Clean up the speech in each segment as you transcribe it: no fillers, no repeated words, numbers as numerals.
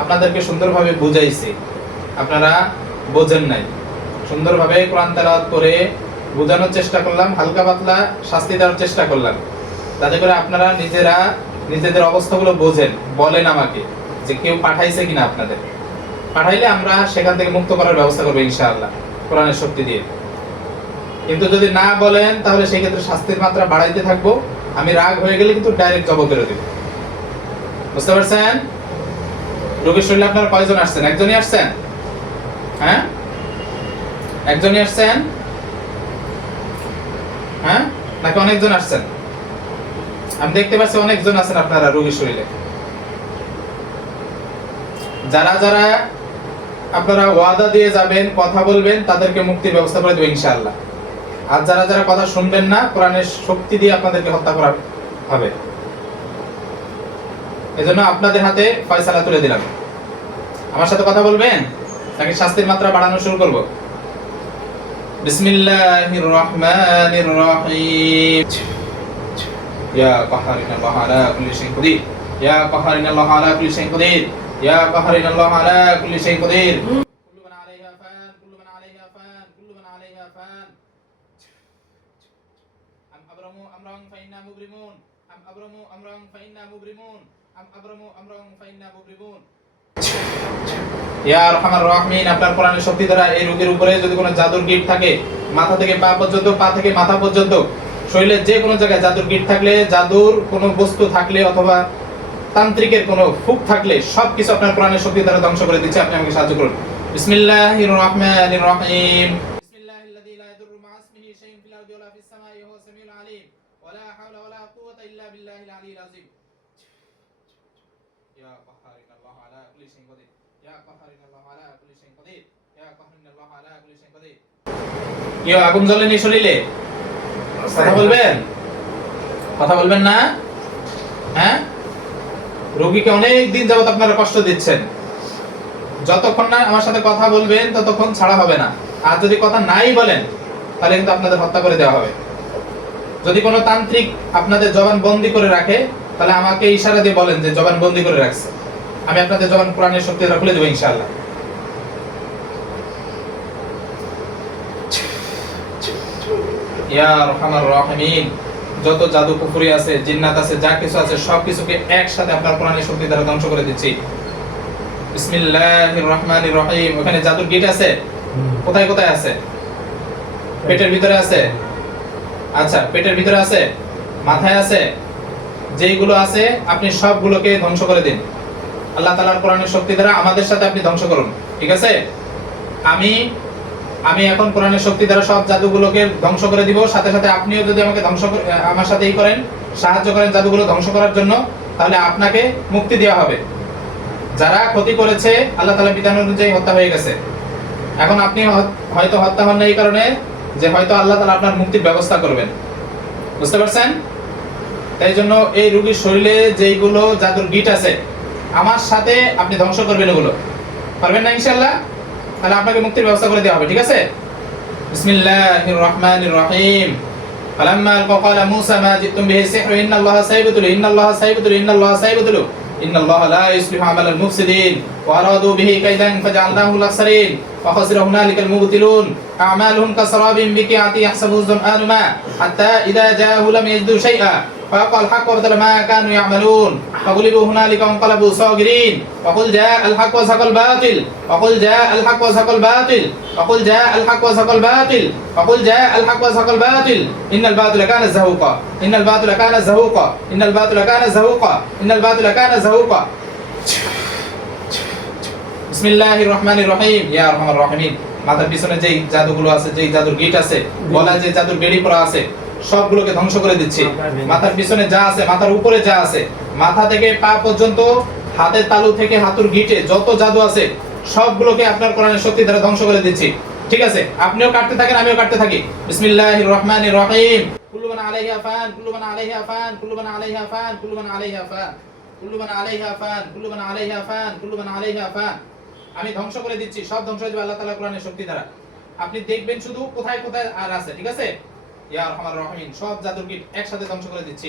আপনাদেরকে সুন্দরভাবে বুঝাইছি, আপনারা বোঝেন নাই। সুন্দরভাবে কোরআন তেলাওয়াত করে বোঝানোর চেষ্টা করলাম, হালকা পাতলা শাস্তি দেওয়ার চেষ্টা করলাম, যাতে করে আপনারা নিজেরা নিজেদের অবস্থাগুলো বোঝেন। বলেন আমাকে যে কেউ পাঠাইছে কিনা, আপনাদের পাঠাইলে আমরা সেখান থেকে মুক্ত করার ব্যবস্থা করবো ইনশাআল্লাহ কোরআনের শক্তি দিয়ে। কিন্তু যদি না বলেন তাহলে সেই ক্ষেত্রে শাস্তির মাত্রা বাড়াইতে থাকবো। আমি রাগ হয়ে গেলে কিন্তু ডাইরেক্ট জবাব করে দেব। বুঝতে পারছেন? রোগীর শরীরে আপনারা কয়জন আসছেন? একজনই আসছেন? হ্যাঁ, একজনই আসছেন? হ্যাঁ, নাকি অনেকজন আসছেন? আমি দেখতে পাচ্ছি অনেকজন আছেন আপনারা রোগীর শরীরে। যারা যারা আপনারা ওয়াদা দিয়ে যাবেন, কথা বলবেন, তাদেরকে মুক্তির ব্যবস্থা করে দেব ইনশাআল্লাহ। আর যারা যারা কথা শুনবেন না, কোরআনের শক্তি দিয়ে আপনাদেরকে হত্যা করা হবে। এজন্য আপনাদের হাতে ফয়সালা তুলে দিলাম। আমার সাথে কথা বলবেন নাকি শাস্তির মাত্রা বাড়ানো শুরু করব? বিসমিল্লাহির রহমানির রহিম। ইয়া কাহারিনাল্লাহু আলা কুল্লি শাইইন কাদির, ইয়া কাহারিনাল্লাহু আলা কুল্লি শাইইন কাদির, ইয়া কাহারিনাল্লাহু আলা কুল্লি শাইইন কাদির। কুল্লু মান আলাইহা ফান, কুল্লু মান আলাইহা ফান, কুল্লু মান আলাইহা ফান। আম আবরামু আমরান ফাইন্না মুবরিমুন, আম আবরামু আমরান ফাইন্না মুবরিমুন, আম আবরামু আমরান ফাইন্না মুবরিমুন। ইয়া আরহামার রাহিমিন, আপনার কোরআনের শক্তি দ্বারা এই রোগীর উপরে যদি কোনো জাদুর গিট থাকে, মাথা থেকে পা পর্যন্ত, পা থেকে মাথা পর্যন্ত, শরীরের যে কোনো জায়গায় জাদুর গিট থাকলে, জাদুর কোনো বস্তু থাকলে, অথবা তান্ত্রিকের কোনো ফুক থাকলে, সবকিছু আপনার কোরআনের শক্তি দ্বারা ধ্বংস করে দিচ্ছে। আপনি আমাকে সাহায্য করুন। বিসমিল্লাহির রহমানির রহিম। বিসমিল্লাহিল্লাযী লা ইয়াদুররু মা ইসমিহি শাইউন ফিল আরদি ওয়ালা ফিস সামাই ওয়া হুয়াস সামিউল আলীম ওয়ালা হাওলা ওয়ালা কুওয়াতা ইল্লা বিল্লাহিল আলিয়্যিল আযীম। ইয়া কাহারিনাল্লাহু আলা কুল্লি শাইইন কাদির, ইয়া কাহারিনাল্লাহু আলা কুল্লি শাইইন কাদির, ইয়া কাহারিনাল্লাহু আলা কুল্লি শাইইন কাদির। ইয়া আগুন জ্বলেনি শরীরে? কথা বলবেন? কথা বলবেন না? হ্যাঁ, রোগীকে অনেক দিন যাবত আপনারা কষ্ট দিচ্ছেন। যতক্ষণ না আমার সাথে কথা বলবেন ততক্ষণ ছাড়া হবে না। আর যদি কথা নাই বলেন তাহলে কিন্তু আপনাদের হত্যা করে দেওয়া হবে। যদি কোনো তান্ত্রিক আপনাদের জবান বন্দি করে রাখে তাহলে আমাকে ইশারা দিয়ে বলেন যে জবান বন্দি করে রাখছে। আমি আপনাদের জবান কোরআনের শক্তি দ্বারা খুলে দেব ইনশাআল্লাহ। ইয়া আরহামার রাহিমিন, যত জাদু কুফরি আছে, জিন্নাত আছে, যা কিছু আছে, সবকিছুকে একসাথে আপনার কোরআনের শক্তি দ্বারা ধ্বংস করে দিচ্ছি। বিসমিল্লাহির রহমানির রহিম। ওখানে জাদুর গিট আছে? কোথায় কোথায় আছে? পেটের ভিতরে আছে? আচ্ছা, পেটের ভিতরে আছে, মাথায় আছে, যেইগুলো আছে আপনি সবগুলোকে ধ্বংস করে দিন আল্লাহ তাআলার কোরআনের শক্তি দ্বারা। আমাদের সাথে আপনি ধ্বংস করুন, ঠিক আছে? আমি এখন কোরআনের শক্তি দ্বারা সব জাদুগুলোকে ধ্বংস করে দিব। সাথে সাথে আপনিও যদি আমাকে আমার সাথেই করেন, সাহায্য করেন জাদুগুলো ধ্বংস করার জন্য, তাহলে আপনাকে মুক্তি দেওয়া হবে। যারা ক্ষতি করেছে আল্লাহ তাআলার বিধান অনুযায়ী হত্যা হয়ে গেছে। এখন আপনি হয়তো হত্যা হন না এই কারণে যে হয়তো আল্লাহ তাআলা আপনার মুক্তির ব্যবস্থা করবেন। বুঝতে পারছেন? তাই জন্য এই রোগীর শরীরে যেইগুলো জাদুর গিট আছে, আমার সাথে আপনি ধ্বংস করবেন। ওগুলো পারবেন না ইনশাআল্লাহ? তাহলে আপনাকে মুক্তির ব্যবস্থা করে দেওয়া হবে, ঠিক আছে? বিসমিল্লাহির রহমানির রহিম। ফালাম্মা ক্বালা মূসা মা জিতুম বিহি সিহরু ইন্নাল্লাহা সাইয়ুবতিলু, ইন্নাল্লাহা সাইয়ুবতিলু, ইন্নাল্লাহা সাইয়ুবতিলু, ইন্নাল্লাহা লা ইসলিহু আমালাল মুফসিদিন ওয়া আরাদু বিহি কাইদান ফাজআলনাহু আল-আখসারিন ওয়া খাসিরা হুনালিকাল মুবতিলুন আ'মালুহুম কাসরাবিন বিকিআতি ইয়াহসাবুহু আয-যামআনু মা হাত্তা ইযা জাআহু লাম ইয়াজিদু শাইআ فقال الحق وبطل ما كانوا يعملون فغلبوا هنالك وانقلبوا صاغرين وقل جاء الحق وزهق الباطل وقل جاء الحق وزهق الباطل وقل جاء الحق وزهق الباطل وقل جاء الحق وزهق الباطل إن الباطل كان زهوقا إن الباطل كان زهوقا إن الباطل كان زهوقا إن الباطل كان زهوقا بسم الله الرحمن الرحيم يا أرحم الراحمين। মাথার পিছনে যেই জাদুগুলো আছে, যেই জাদুর গিট আছে, গলায় যে জাদুর বেড়ি পড়া আছে, সবগুলোকে ধ্বংস করে দিচ্ছি। মাথার পিছনে যা আছে, মাথার উপরে যা আছে, মাথা থেকে পা পর্যন্ত, হাতের তালু থেকে হাতুর গিটে যত জাদু আছে সবগুলোকে আপনার কোরআনের শক্তি দ্বারা ধ্বংস করে দিচ্ছি, ঠিক আছে? আপনিও কাটতে থাকেন, আমিও কাটতে থাকি। বিসমিল্লাহির রহমানির রহিম। কুল্লু মান আলাইহা ফান, কুল্লু মান আলাইহা ফান, কুল্লু মান আলাইহা ফান, কুল্লু মান আলাইহা ফান, কুল্লু মান আলাইহা ফান, কুল্লু মান আলাইহা ফান, কুল্লু মান আলাইহা ফান। আমি ধ্বংস করে দিচ্ছি, সব ধ্বংস হয়ে যাবে আল্লাহ তাআলার কোরআনের শক্তি দ্বারা। আপনি দেখবেন শুধু কোথায় কোথায় আর আছে, ঠিক আছে? ইয়া আরহামার রাহিমিন, সব জাদুর গিট একসাথে ধ্বংস করে দিচ্ছি।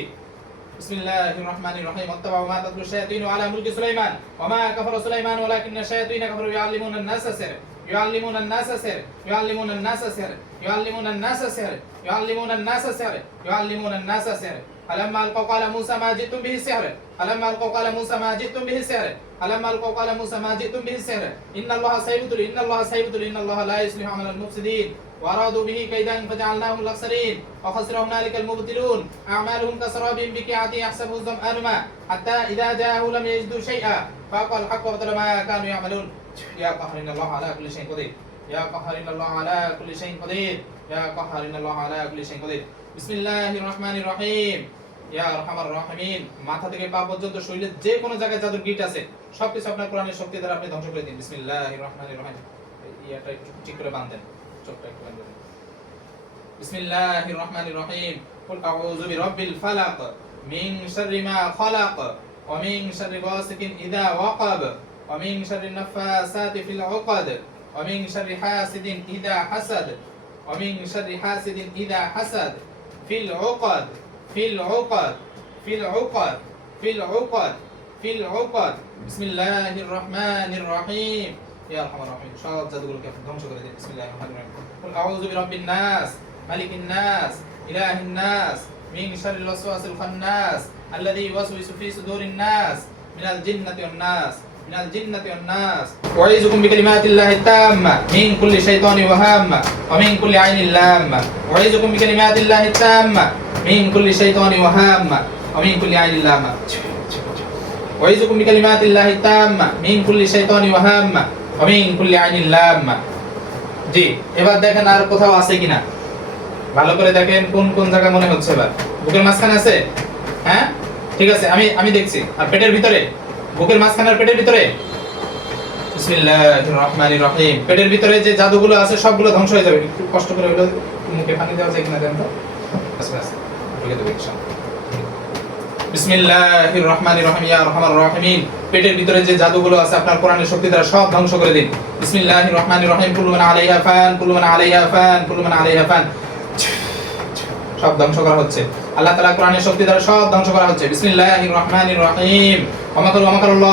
বিসমিল্লাহির রহমানির রহিম ওয়াত্তাবাউ মা তাতলু শায়াতিনু আলা মুলকি সুলাইমান ওয়া মা কাফারা সুলাইমান ওয়ালাকিন্না শায়াতিনা কাফারু ইউআল্লিমুনা আন-নাসা সিহর يعلمون الناس السحر يعلمون الناس السحر يعلمون الناس السحر يعلمون الناس السحر يعلمون الناس السحر فلما القوا قال موسى ما جئتم به السحر فلما القوا قال موسى ما جئتم به السحر فلما القوا قال موسى ما جئتم به السحر ان الله سيبطل ان الله لا يصلح عمل المفسدين وارادوا به كيدا فجعلناهم الاخسرين وخسر هنالك المبطلون اعمالهم كسراب بقيعة يحسبه الظمآن ماء حتى اذا جاءه لم يجدوا شيئا فألقى الحق وبطل ما كانوا يعملون يا قهر إن الله على كل شيء قدير يا قهر إن الله على كل شيء قدير يا قهر إن الله على كل شيء قدير بسم الله الرحمن الرحيم يا أرحم الراحمين মাথা থেকে পা পর্যন্ত শরীরের যে কোনো জায়গায় জাদুর গিট আছে সবকিছু আপনার কোরআনের শক্তি দ্বারা আপনি ধ্বংস করে দিন বিসমিল্লাহির রহমানির রহিম ইয়াটা একটু ঠিক করে বাঁধেন চোখটা একটু বাঁধেন বিসমিল্লাহির রহমানির রহিম কুল আউযু বিরাব্বিল ফালাক মিন শাররি মা খালাক ওয়া মিন শাররি গাসিকিন ইযা ওয়াকাব ومن شر النفاثات في العقد ومن شر حاسد إذا حسد ومن شر حاسد إذا حسد في العقد في العقد في العقد في العقد في العقد بسم الله الرحمن الرحيم يا أرحم الراحمين شاء تقول كيف ধ্বংস করে দিন بسم الله الرحمن الرحيم قل أعوذ برب الناس ملك الناس إله الناس من شر الوسواس الخناس الذي يوسوس في صدور الناس من الجنة والناس من الجنة والناس أعيذكم بكلمات الله التامة من كل شيطان وهامة ومن كل عين لامة أعيذكم بكلمات الله التامة من كل شيطان وهامة ومن كل عين لامة أعيذكم بكلمات الله التامة من كل شيطان وهامة ومن كل عين لامة জি এবার দেখেন আর কোথাও আছে কিনা ভালো করে দেখেন কোন কোন জায়গা মনে হচ্ছে এবার বুকের মাঝখানে আছে হ্যাঁ ঠিক আছে আমি দেখছি আর পেটের ভিতরে বুকের মাঝখানে আর পেটের ভিতরে বিসমিল্লাহির রহমানির রহিম পেটের ভিতরে যে জাদুগুলো আছে সবগুলো ধ্বংস হয়ে যাবে একটু কষ্ট করে হলো মুখে পানি দেওয়া যায় কিনা দেন তো বাস ঢুকে দেব ইনশাআল্লাহ বিসমিল্লাহির রহমানির রহিম ইয়া আরহামার রাহিমিন পেটের ভিতরে যে জাদুগুলো আছে আপনার কোরআনের শক্তি দ্বারা সব ধ্বংস করে দিন বিসমিল্লাহির রহমানির রহিম কুল্লু মান আলাইহা ফান কুল্লু মান আলাইহা ফান কুল্লু মান আলাইহা ফান সব ধ্বংস করা হচ্ছে আল্লাহ তাআলা কোরআনের শক্তি দ্বারা সব ধ্বংস করা হচ্ছে বিসমিল্লাহির রহমানির রহিম ওয়ামাকারু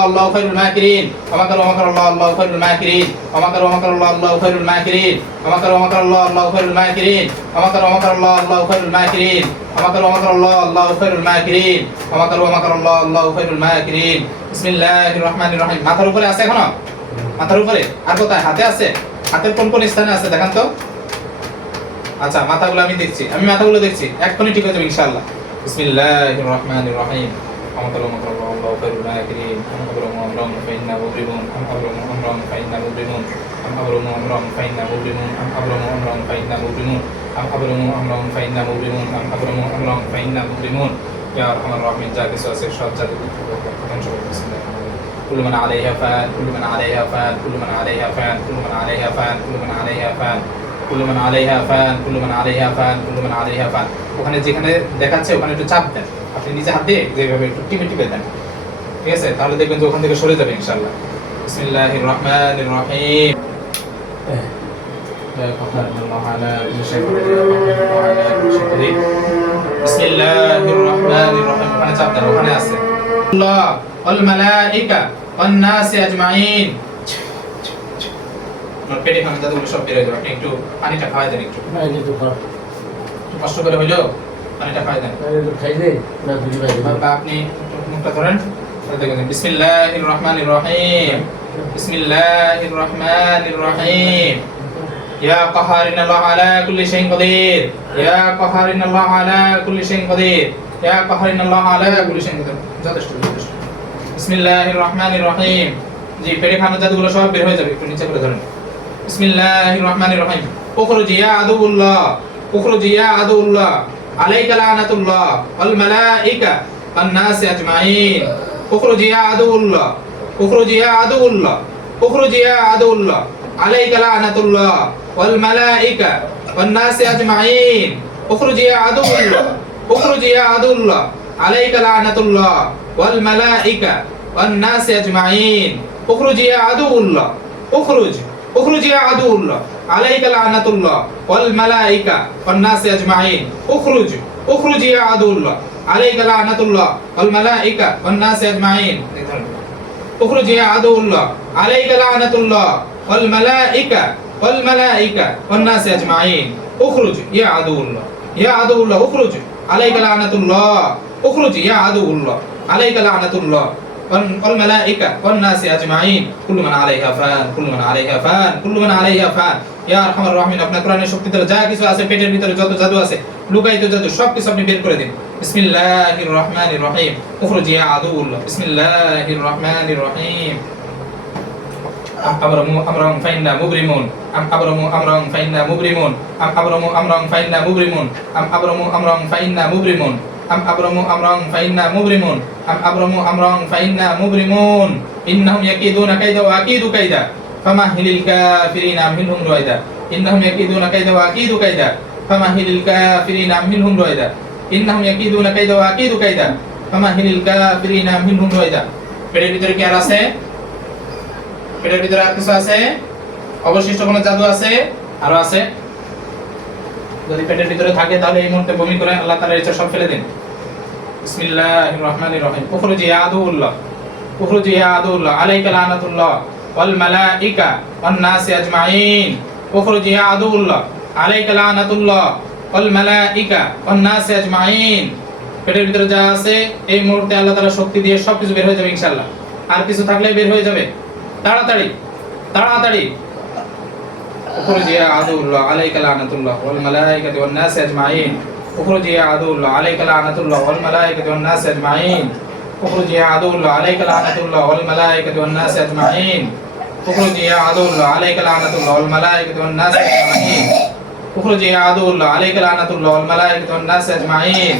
আল্লাহু খায়রুল মাকিরিন ওয়ামাকারু আল্লাহু খায়রুল মাকিরিন ওয়ামাকারু আল্লাহু খায়রুল মাকিরিন ওয়ামাকারু আল্লাহু খায়রুল মাকিরিন ওয়ামাকারু আল্লাহু খায়রুল মাকিরিন ওয়ামাকারু আল্লাহু খায়রুল মাকিরিন ওয়ামাকারু আল্লাহু খায়রুল মাকিরিন বিসমিল্লাহির রহমানির রহিম মাথার উপরে আছে এখনো মাথার উপরে আর কোথায় হাতে আছে হাতের কোন কোন স্থানে আছে দেখান তো আচ্ছা মাথাগুলো আমি দেখছি আমি মাথাগুলো দেখছি এক্ষুনি ঠিক হয়ে যাবে ইনশাআল্লাহ বিসমিল্লাহির রহমানির রহিম আমাকারু আল্লাহু খায়রুল মাকিরিন আমাকারু আমরান ফাইন্না মুবরিমুন আমাকারু আমরান ফাইন্না মুবরিমুন আমাকারু আমরান ফাইন্না মুবরিমুন আমাকারু আমরান ফাইন্না মুবরিমুন আমাকারু আমরান ফাইন্না মুবরিমুন আমাকারু আমরান ফাইন্না মুবরিমুন ইয়া আরহামার রাহিমিন যা কিছু আছে সব জাদু ধ্বংস করে বিসমিল্লাহির كل من عليها فان كل من عليها فان كل من عليها فان كل من عليها فان كل من عليها فان كل من عليها فان كل من عليها فان كل من عليها فان ওখানে যেখানে দেখাচ্ছে ওখানে একটু চাপ দেন আপনি নিজে হাত দিয়ে যেভাবে একটু টিপে দেন ঠিক আছে তাহলে দেখবেন যে ওখান থেকে সরে যাবে ইনশাআল্লাহ বিসমিল্লাহির রহমানির রহিম বিসমিল্লাহির রহমানির রহিম ওখানে চাপ দেন ওখানে আছে আল্লাহ ওয়াল মালাইকা ওয়ান নাস আজমাইন পেটে খানা জাদুগুলো সব বের হয়ে যাবে আপনি একটু পানিটা খাওয়াই দেন একটু কষ্ট করে হইলো পানিটা খাওয়াই দেন বাবা আপনি মুখটা ধরেন দেখেন বিসমিল্লাহির রহমানির রহিম বিসমিল্লাহির রহমানির রহিম ইয়া কাহার ইন্নাল্লাহু আলা কুল্লি শাইইন কাদির ইয়া কাহার ইন্নাল্লাহু আলা কুল্লি শাইইন কাদির ইয়া কাহার ইন্নাল্লাহু আলা কুল্লি শাইইন কাদির যথেষ্ট বিসমিল্লাহির রহমানির রহিম জি পেটে খানা জাদুগুলো সব বের হয়ে যাবে একটু নিচে করে ধরেন বিসমিল্লাহির রহমানির রহিম উখরুজ ইয়া আদুল্লাহ উখরুজ ইয়া আদুল্লাহ আলাইকা লানাতুল্লাহ ওয়াল মালাইকা ওয়ান নাস আজমাইন উখরুজ ইয়া আদুল্লাহ উখরুজ ইয়া আদুল্লাহ উখরুজ ইয়া আদুল্লাহ আলাইকা লানাতুল্লাহ ওয়াল মালাইকা ওয়ান নাস আজমাইন উখরুজ ইয়া আদুল্লাহ উখরুজ ইয়া আদুল্লাহ আলাইকা লানাতুল্লাহ ওয়াল মালাইকা ওয়ান নাস আজমাইন উখরুজ ইয়া আদুল্লাহ উখরুজ اخرج يا عدو الله عليك لعنة الله والملائكة والناس أجمعين اخرج يا عدو الله আলাইকা লানাতুল্লাহ ওয়াল মালাইকা ওয়ান নাস আজমাইন উখরুজ ইয়া আদুউল্লাহ আলাইকা লানাতুল্লাহ ওয়াল মালাইকা ওয়ান নাস আজমাইন উখরুজ ইয়া আদুউল্লাহ উখরুজ আলাইকা লানাতুল্লাহ উখরুজ ইয়া আদুউল্লাহ আলাইকা লানাতুল্লাহ والملائكة والناس أجمعين كل من عليها فان كل من عليها فان كل من عليها فان ইয়া আরহামার রাহিমিন আপনার কোরআনের শক্তিতে যা কিছু আছে পেটের ভিতরে যত জাদু আছে লুকায়িত জাদু সব কিছু আপনি বের করে দিন বিসমিল্লাহির রহমানির রহিম উখরুজ ইয়া আদুউল্লাহ বিসমিল্লাহির রহমানির রহিম আবরামু আমরান ফাইন্না মুবরিমুন আবরামু আমরান ফাইন্না মুবরিমুন আবরামু আমরান ফাইন্না মুবরিমুন আবরামু আমরান ফাইন্না মুবরিমুন আবরামু আমরান ফাইন্না মুবরিমুন আবরামু আমরান ফাইন্না মুবরিমুন ইন্নাহুম ইয়াকিদুনা কাইদা ওয়া আকিদু কাইদা ফামাহিলিল কাফিরিনা আমহিলহুম রুয়াইদা ইন্নাহুম ইয়াকিদুনা কাইদা ওয়া আকিদু কাইদা ফামাহিলিল কাফিরিনা আমহিলহুম রুয়াইদা ইন্নাহুম ইয়াকিদুনা কাইদা ওয়া আকিদু কাইদা ফামাহিলিল কাফিরিনা আমহিলহুম রুয়াইদা পেটের ভিতরে কি আর আছে পেটের ভিতরে আর কিছু আছে অবশিষ্ট কোনো জাদু আছে আরো আছে যদি পেটের ভিতরে থাকে তাহলে এই মুহূর্তে বমি করে আল্লাহ তাআলার ইচ্ছা সব ফেলে দিন বিসমিল্লাহির রহমানির রহিম উখরুজ ইয়া আদুউল্লাহ আলাইকা লানাতুল্লাহ ওয়াল মালাইকা ওয়ান নাস আজমাইন উখরুজ ইয়া আদুউল্লাহ আলাইকা লানাতুল্লাহ ওয়াল মালাইকা ওয়ান নাস আজমাইন পেটের ভিতরে যা আছে এই মুহূর্তে আল্লাহ তাআলা শক্তি দিয়ে সবকিছু বের হয়ে যাবে ইনশাআল্লাহ আর কিছু থাকলে বের হয়ে যাবে তাড়াতাড়ি তাড়াতাড়ি উখরুজ ইয়া আদুউল্লাহ আলাইকা লানাতুল্লাহ ওয়াল মালাইকাতি ওয়ান নাস আজমাইন উখরুজ ইয়া আদুউল্লাহ আলাইকা লানাতুল্লাহ ওয়াল মালাইকাতি ওয়ান নাস আজমাইন উখরুজ ইয়া আদুউল্লাহ আলাইকা লানাতুল্লাহ ওয়াল মালাইকাতি ওয়ান নাস আজমাইন উখরুজ ইয়া আদুউল্লাহ আলাইকা লানাতুল্লাহ ওয়াল মালাইকাতি ওয়ান নাস আজমাইন উখরুজ ইয়া আদুউল্লাহ আলাইকা লানাতুল্লাহ ওয়াল মালাইকাতি ওয়ান নাস আজমাইন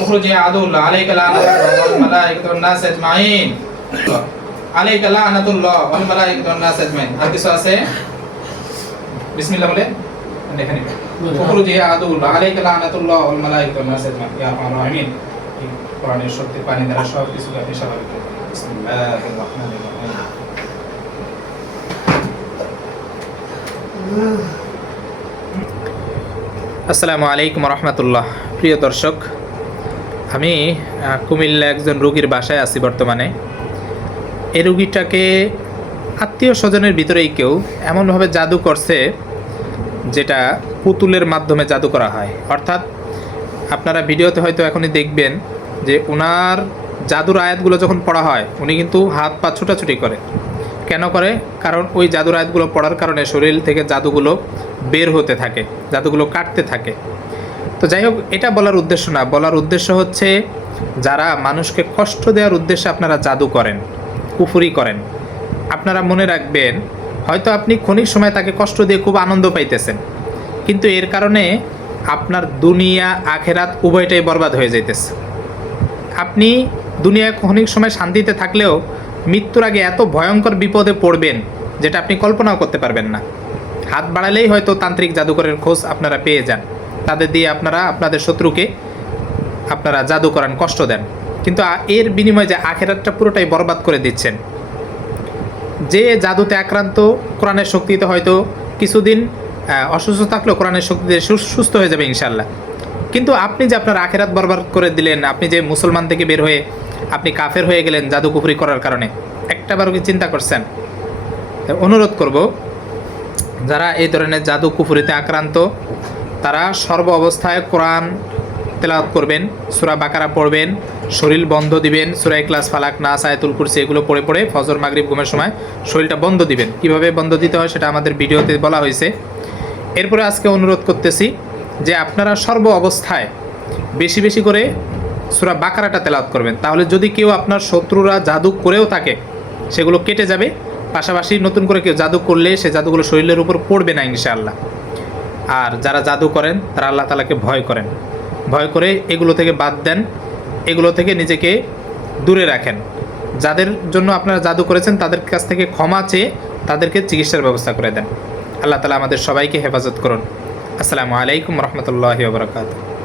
উখরুজ ইয়া আদুউল্লাহ আলাইকা লানাতুল্লাহ ওয়াল মালাইকাতি ওয়ান নাস আজমাইন আলাইকা লানাতুল্লাহ ওয়াল মালাইকাতি ওয়ান নাস আজমাইন আর কিছু আছে বিসমিল্লাহ বলে দেখেন উখরুজ ইয়া আদুউল্লাহ আলাইকা লানাতুল্লাহ ওয়াল মালাইকাতি ওয়ান নাস আজমাইন ইয়া আরহামার রাহিমিন কোরআনের শক্তি পানি দ্বারা সব কিছু আপনি স্বাভাবিক করুন বিসমিল্লাহির রহমানির রহিম আসসালামু আলাইকুম রহমতুল্লাহ প্রিয় দর্শক আমি কুমিল্লা একজন রোগীর বাসায় আছি বর্তমানে এই রোগীটাকে আত্মীয় স্বজনের ভিতরেই কেউ এমনভাবে জাদু করছে যেটা পুতুলের মাধ্যমে জাদু করা হয় অর্থাৎ আপনারা ভিডিওতে হয়তো এখনই দেখবেন যে ওনার জাদুর আয়াতগুলো যখন পড়া হয় উনি কিন্তু হাত পা ছোটাছুটি করে কেন করে কারণ ওই জাদুর আয়াতগুলো পড়ার কারণে শরীর থেকে জাদুগুলো বের হতে থাকে জাদুগুলো কাটতে থাকে তো যাই হোক এটা বলার উদ্দেশ্য না বলার উদ্দেশ্য হচ্ছে যারা মানুষকে কষ্ট দেওয়ার উদ্দেশ্যে আপনারা জাদু করেন কুফরি করেন আপনারা মনে রাখবেন হয়তো আপনি ক্ষণিক সময় তাকে কষ্ট দিয়ে খুব আনন্দ পাইতেছেন কিন্তু এর কারণে আপনার দুনিয়া আখেরাত উভয়টাই বরবাদ হয়ে যাইতেছে আপনি দুনিয়ায় ক্ষণিক সময় শান্তিতে থাকলেও মৃত্যুর আগে এত ভয়ঙ্কর বিপদে পড়বেন যেটা আপনি কল্পনাও করতে পারবেন না হাত বাড়ালেই হয়তো তান্ত্রিক জাদুকরের খোঁজ আপনারা পেয়ে যান তাদের দিয়ে আপনারা আপনাদের শত্রুকে আপনারা জাদু করান কষ্ট দেন কিন্তু এর বিনিময়ে যে আখেরাতটা পুরোটাই বরবাদ করে দিচ্ছেন যে জাদুতে আক্রান্ত কোরআনের শক্তিতে হয়তো কিছুদিন অসুস্থ থাকলেও কোরআনের শক্তিতে সুস্থ হয়ে যাবে ইনশাল্লাহ কিন্তু আপনি যে আপনার আখেরাত বরবাদ করে দিলেন আপনি যে মুসলমান থেকে বের হয়ে আপনি কাফের হয়ে গেলেন জাদু কুফরি করার কারণে একটাবারও কি চিন্তা করছেন অনুরোধ করব যারা এই ধরনের জাদু কুফরিতে আক্রান্ত তারা সর্ব অবস্থায় কোরআন তেলাওয়াত করবেন সূরা বাকারা পড়বেন শরীর বন্ধ দিবেন সূরা ইখলাস ফালাক নাস আয়াতুল কুরসি এগুলো পড়ে পড়ে ফজর মাগরিব ঘুমের সময় শরীরটা বন্ধ দিবেন কিভাবে বন্ধ দিতে হয় সেটা আমাদের ভিডিওতে বলা হয়েছে এরপরে আজকে অনুরোধ করতেছি যে আপনারা সর্ব অবস্থায় বেশি বেশি করে সূরা বাকারাটা তেলাওয়াত করবেন তাহলে যদি কেউ আপনার শত্রুরা জাদু করেও থাকে সেগুলো কেটে যাবে পাশাপাশি নতুন করে কেউ জাদু করলে সে জাদুগুলো শরীরের উপর পড়বে না ইনশাআল্লাহ আর যারা জাদু করেন তারা আল্লাহ তাআলাকে ভয় করেন ভয় করে এগুলো থেকে বাদ দেন এগুলো থেকে নিজেকে দূরে রাখেন যাদের জন্য আপনারা জাদু করেছেন তাদের কাছ থেকে ক্ষমা চেয়ে তাদেরকে চিকিৎসার ব্যবস্থা করে দেন আল্লাহ তাআলা আমাদের সবাইকে হেফাজত করুন আসসালামু আলাইকুম রহমতুল্লাহি ওয়া বারাকাতুহু